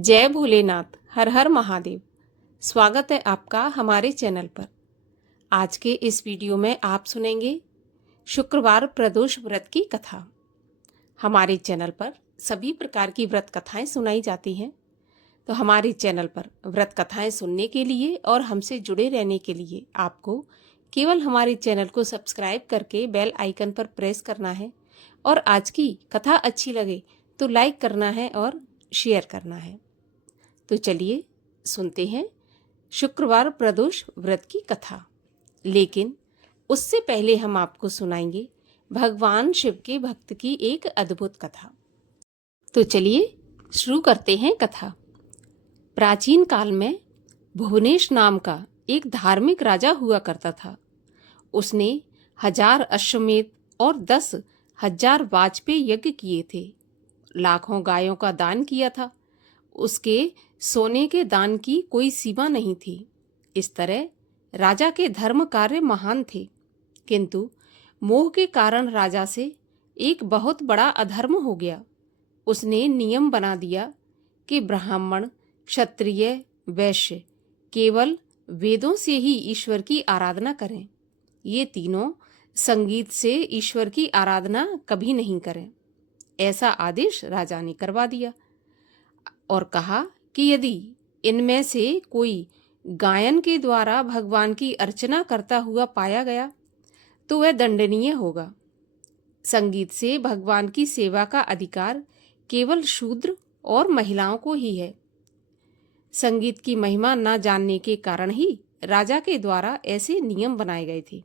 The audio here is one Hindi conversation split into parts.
जय भोलेनाथ। हर हर महादेव। स्वागत है आपका हमारे चैनल पर। आज के इस वीडियो में आप सुनेंगे शुक्रवार प्रदोष व्रत की कथा। हमारे चैनल पर सभी प्रकार की व्रत कथाएं सुनाई जाती हैं, तो हमारे चैनल पर व्रत कथाएं सुनने के लिए और हमसे जुड़े रहने के लिए आपको केवल हमारे चैनल को सब्सक्राइब करके बेल आइकन पर प्रेस करना है और आज की कथा अच्छी लगे तो लाइक करना है और शेयर करना है। तो चलिए सुनते हैं शुक्रवार प्रदोष व्रत की कथा। लेकिन उससे पहले हम आपको सुनाएंगे भगवान शिव के भक्त की एक अद्भुत कथा। तो चलिए शुरू करते हैं कथा। प्राचीन काल में भुवनेश नाम का एक धार्मिक राजा हुआ करता था। उसने 1000 अश्वमेध और 10,000 वाजपेय यज्ञ किए थे। लाखों गायों का दान किया था। उसके सोने के दान की कोई सीमा नहीं थी। इस तरह राजा के धर्म कार्य महान थे, किंतु मोह के कारण राजा से एक बहुत बड़ा अधर्म हो गया। उसने नियम बना दिया कि ब्राह्मण, क्षत्रिय, वैश्य केवल वेदों से ही ईश्वर की आराधना करें। ये तीनों संगीत से ईश्वर की आराधना कभी नहीं करें। ऐसा आदेश राजा ने करवा दिया और कहा कि यदि इनमें से कोई गायन के द्वारा भगवान की अर्चना करता हुआ पाया गया तो वह दंडनीय होगा। संगीत से भगवान की सेवा का अधिकार केवल शूद्र और महिलाओं को ही है। संगीत की महिमा न जानने के कारण ही राजा के द्वारा ऐसे नियम बनाए गए थे।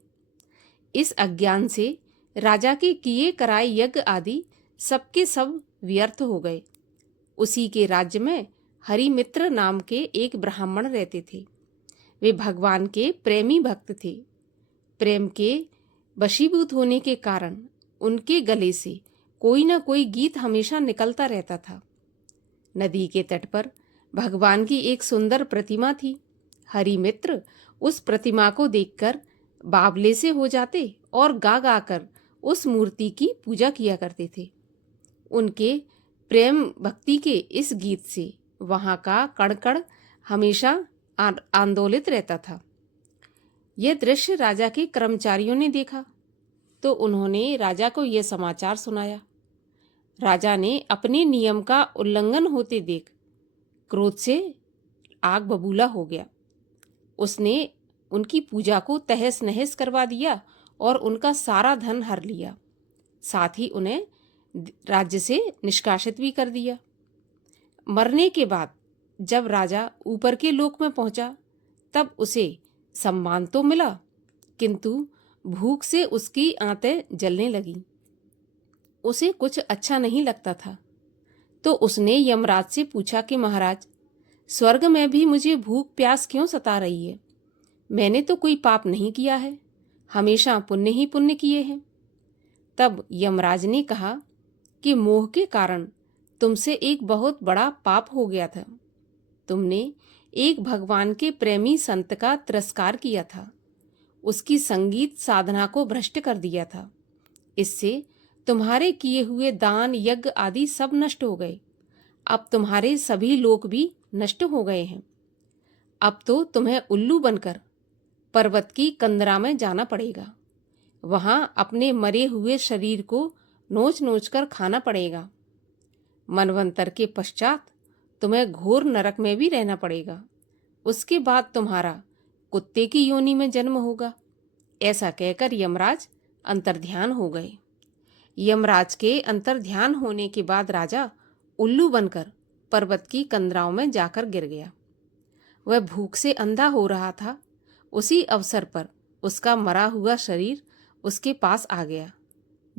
इस अज्ञान से राजा के किए कराए यज्ञ आदि सबके सब व्यर्थ हो गए। उसी के राज्य में हरिमित्र नाम के एक ब्राह्मण रहते थे। वे भगवान के प्रेमी भक्त थे। प्रेम के वशीभूत होने के कारण उनके गले से कोई न कोई गीत हमेशा निकलता रहता था। नदी के तट पर भगवान की एक सुंदर प्रतिमा थी। हरिमित्र उस प्रतिमा को देखकर बावले से हो जाते और गा गा कर उस मूर्ति की पूजा किया करते थे। उनके प्रेम भक्ति के इस गीत से वहां का कण-कण हमेशा आंदोलित रहता था। यह दृश्य राजा के कर्मचारियों ने देखा तो उन्होंने राजा को यह समाचार सुनाया। राजा ने अपने नियम का उल्लंघन होते देख क्रोध से आग बबूला हो गया। उसने उनकी पूजा को तहस नहस करवा दिया और उनका सारा धन हर लिया। साथ ही उन्हें राज्य से निष्कासित भी कर दिया। मरने के बाद जब राजा ऊपर के लोक में पहुंचा तब उसे सम्मान तो मिला, किंतु भूख से उसकी आंतें जलने लगीं। उसे कुछ अच्छा नहीं लगता था। तो उसने यमराज से पूछा कि महाराज, स्वर्ग में भी मुझे भूख प्यास क्यों सता रही है? मैंने तो कोई पाप नहीं किया है, हमेशा पुण्य ही पुण्य किए हैं। तब यमराज ने कहा कि मोह के कारण तुमसे एक बहुत बड़ा पाप हो गया था। तुमने एक भगवान के प्रेमी संत का तिरस्कार किया था, उसकी संगीत साधना को भ्रष्ट कर दिया था। इससे तुम्हारे किए हुए दान यज्ञ आदि सब नष्ट हो गए। अब तुम्हारे सभी लोक भी नष्ट हो गए हैं। अब तो तुम्हें उल्लू बनकर पर्वत की कंदरा में जाना पड़ेगा। वहां अपने मरे हुए शरीर को नोच नोच कर खाना पड़ेगा। मनवंतर के पश्चात तुम्हें घोर नरक में भी रहना पड़ेगा। उसके बाद तुम्हारा कुत्ते की योनि में जन्म होगा। ऐसा कहकर यमराज अंतर्ध्यान हो गए। यमराज के अंतर्ध्यान होने के बाद राजा उल्लू बनकर पर्वत की कंदराओं में जाकर गिर गया। वह भूख से अंधा हो रहा था। उसी अवसर पर उसका मरा हुआ शरीर उसके पास आ गया।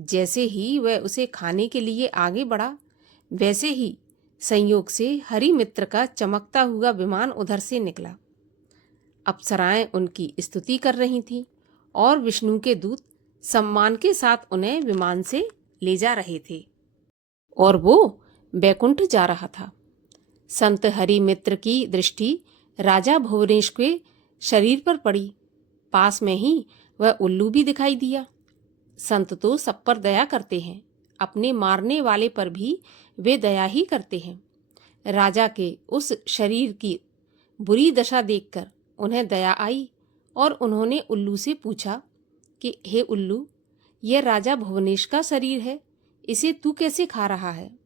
जैसे ही वह उसे खाने के लिए आगे बढ़ा, वैसे ही संयोग से हरिमित्र का चमकता हुआ विमान उधर से निकला। अप्सराएं उनकी स्तुति कर रही थीं और विष्णु के दूत सम्मान के साथ उन्हें विमान से ले जा रहे थे और वो बैकुंठ जा रहा था। संत हरिमित्र की दृष्टि राजा भुवनेश के शरीर पर पड़ी। पास में ही वह उल्लू भी दिखाई दिया। संत तो सब पर दया करते हैं, अपने मारने वाले पर भी वे दया ही करते हैं। राजा के उस शरीर की बुरी दशा देखकर उन्हें दया आई और उन्होंने उल्लू से पूछा कि हे उल्लू, यह राजा भुवनेश का शरीर है, इसे तू कैसे खा रहा है?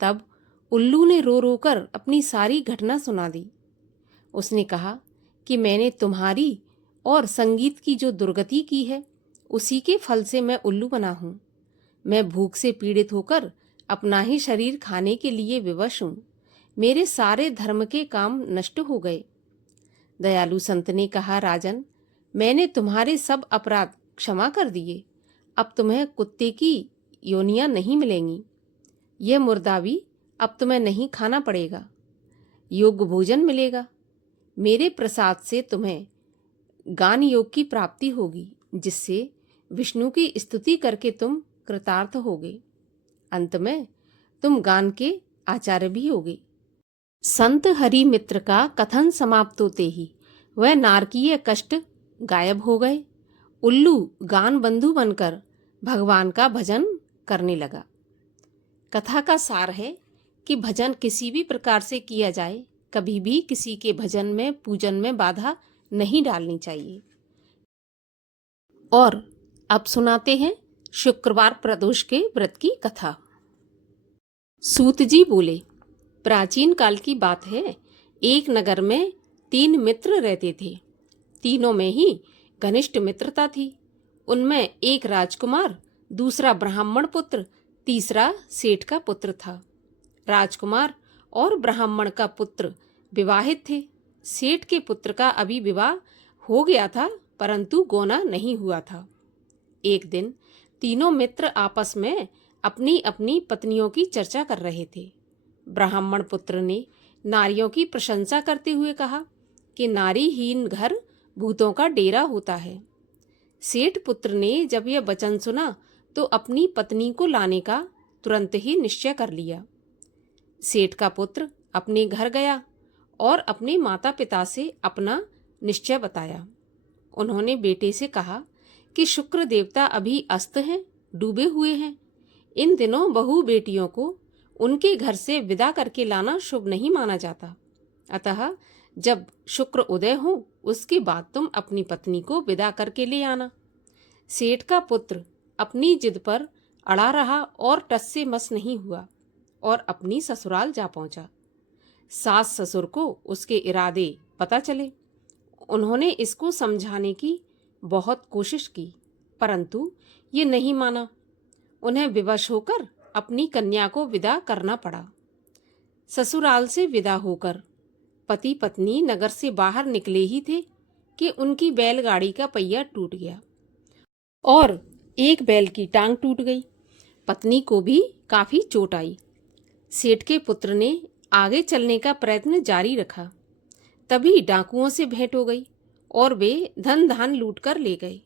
तब उल्लू ने रो रो कर अपनी सारी घटना सुना दी। उसने कहा कि मैंने तुम्हारी और संगीत की जो दुर्गति की है, उसी के फल से मैं उल्लू बना हूँ। मैं भूख से पीड़ित होकर अपना ही शरीर खाने के लिए विवश हूँ। मेरे सारे धर्म के काम नष्ट हो गए। दयालु संत ने कहा, राजन, मैंने तुम्हारे सब अपराध क्षमा कर दिए। अब तुम्हें कुत्ते की योनियां नहीं मिलेंगी। यह मुर्दावी अब तुम्हें नहीं खाना पड़ेगा, योग्य भोजन मिलेगा। मेरे प्रसाद से तुम्हें गान योग की प्राप्ति होगी, जिससे विष्णु की स्तुति करके तुम कृतार्थ होगे। अंत में तुम गान के आचार्य भी होगे। संत हरि मित्र का कथन समाप्त होते ही वह नारकीय कष्ट गायब हो गए। उल्लू गान बंधु बनकर भगवान का भजन करने लगा। कथा का सार है कि भजन किसी भी प्रकार से किया जाए, कभी भी किसी के भजन में पूजन में बाधा नहीं डालनी चाहिए। और अब सुनाते हैं शुक्रवार प्रदोष के व्रत की कथा। सूत जी बोले, प्राचीन काल की बात है, एक नगर में 3 मित्र रहते थे। तीनों में ही घनिष्ठ मित्रता थी। उनमें एक राजकुमार, दूसरा ब्राह्मण पुत्र, तीसरा सेठ का पुत्र था। राजकुमार और ब्राह्मण का पुत्र विवाहित थे। सेठ के पुत्र का अभी विवाह हो गया था, परंतु गोना नहीं हुआ था। एक दिन तीनों मित्र आपस में अपनी अपनी पत्नियों की चर्चा कर रहे थे। ब्राह्मण पुत्र ने नारियों की प्रशंसा करते हुए कहा कि नारीहीन घर भूतों का डेरा होता है। सेठ पुत्र ने जब यह वचन सुना तो अपनी पत्नी को लाने का तुरंत ही निश्चय कर लिया। सेठ का पुत्र अपने घर गया और अपने माता पिता से अपना निश्चय बताया। उन्होंने बेटे से कहा कि शुक्र देवता अभी अस्त हैं, डूबे हुए हैं। इन दिनों बहू बेटियों को उनके घर से विदा करके लाना शुभ नहीं माना जाता। अतः जब शुक्र उदय हो उसके बाद तुम अपनी पत्नी को विदा करके ले आना। सेठ का पुत्र अपनी जिद पर अड़ा रहा और टस से मस नहीं हुआ और अपनी ससुराल जा पहुंचा। सास ससुर को उसके इरादे पता चले। उन्होंने इसको समझाने की बहुत कोशिश की, परंतु ये नहीं माना। उन्हें विवश होकर अपनी कन्या को विदा करना पड़ा। ससुराल से विदा होकर पति पत्नी नगर से बाहर निकले ही थे कि उनकी बैलगाड़ी का पहिया टूट गया और एक बैल की टांग टूट गई। पत्नी को भी काफी चोट आई। सेठ के पुत्र ने आगे चलने का प्रयत्न जारी रखा। तभी डाकुओं से भेंट हो गई और वे धन धान लूट कर ले गए।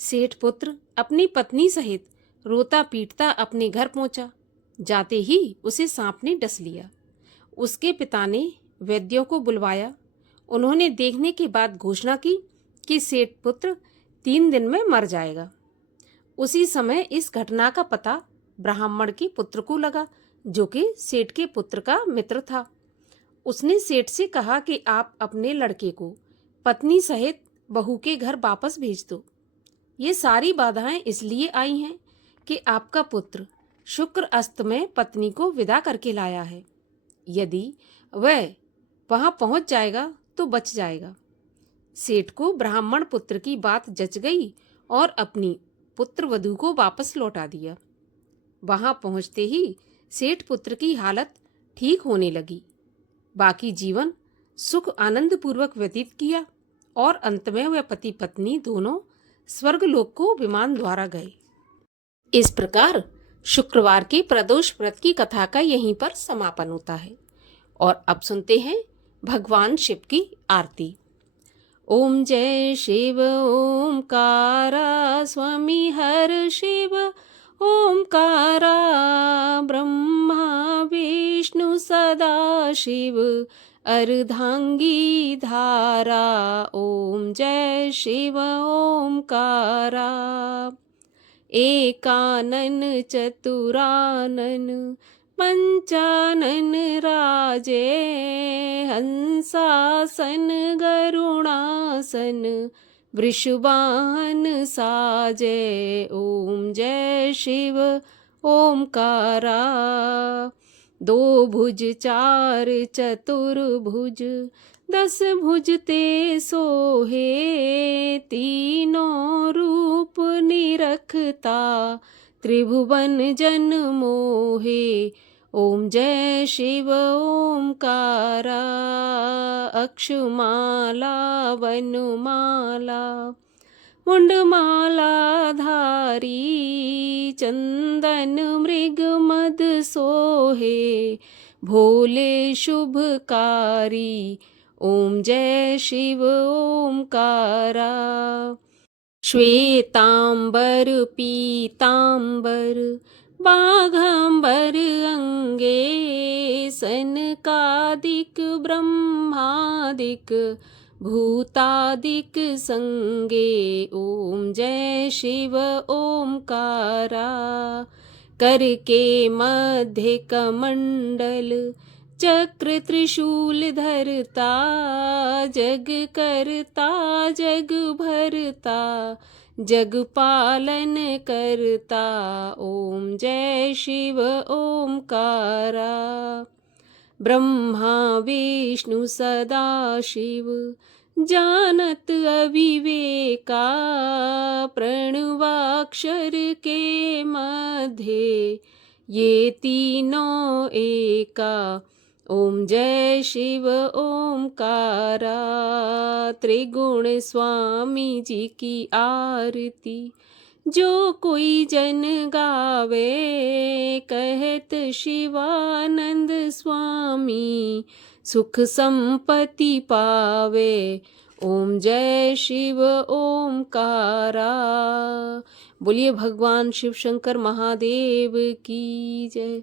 सेठ पुत्र अपनी पत्नी सहित रोता पीटता अपने घर पहुंचा। जाते ही उसे सांप ने डस लिया। उसके पिता ने वैद्यों को बुलवाया। उन्होंने देखने के बाद घोषणा की कि सेठ पुत्र 3 दिन में मर जाएगा। उसी समय इस घटना का पता ब्राह्मण के पुत्र को लगा, जो कि सेठ के पुत्र का मित्र था। उसने सेठ से कहा कि आप अपने लड़के को पत्नी सहित बहू के घर वापस भेज दो। ये सारी बाधाएं इसलिए आई हैं कि आपका पुत्र शुक्र अस्त में पत्नी को विदा करके लाया है। यदि वह वहां पहुंच जाएगा तो बच जाएगा। सेठ को ब्राह्मण पुत्र की बात जच गई और अपनी पुत्र वधू को वापस लौटा दिया। वहां पहुंचते ही सेठ पुत्र की हालत ठीक होने लगी। बाकी जीवन सुख आनंद पूर्वक व्यतीत किया और अंत में वह पति पत्नी दोनों स्वर्गलोक को विमान द्वारा गए। इस प्रकार शुक्रवार के प्रदोष व्रत की कथा का यहीं पर समापन होता है। और अब सुनते हैं भगवान शिव की आरती। ओम जय शिव ओमकारा स्वामी हर शिव ओमकारा ब्रह्मा विष्णु सदा शिव अर्धांगी धारा। ओम जय शिव ओमकारा एकानन चतुरानन पंचानन राजे, हंसासन गरुणासन, वृषवाहन साजे। ओम जय शिव ओमकारा। दो भुज चार चतुर्भुज, 10 भुज ते सोहे। तीनों रूप निरखता, त्रिभुवन जन मोहे। ओम जय शिव ओमकारा। अक्षमाला वनमाला, मुंडमाला धारी। चंदन मृग मद सोहे, भोले शुभकारी। ओम जय शिव ओमकारा। श्वेतांबर पीतांबर, बाघांबर अंगे। सनकादिक ब्रह्मादिक, भूतादिक संगे। ओम जय शिव ओमकारा। कर के मध्य कमंडल, चक्र त्रिशूल धरता। जग करता जग भरता, जग पालन करता। ओम जय शिव ओमकारा। ब्रह्मा विष्णु सदा शिव, जानत अविवेका। प्रणवाक्षर के मध्य, ये तीनों एका। ओम जय शिव ओमकारा। त्रिगुण स्वामी जी की आरती, जो कोई जन गावे। कहत शिवानंद स्वामी, सुख संपत्ति पावे। ओम जय शिव ओमकारा। बोलिए भगवान शिव शंकर महादेव की जय।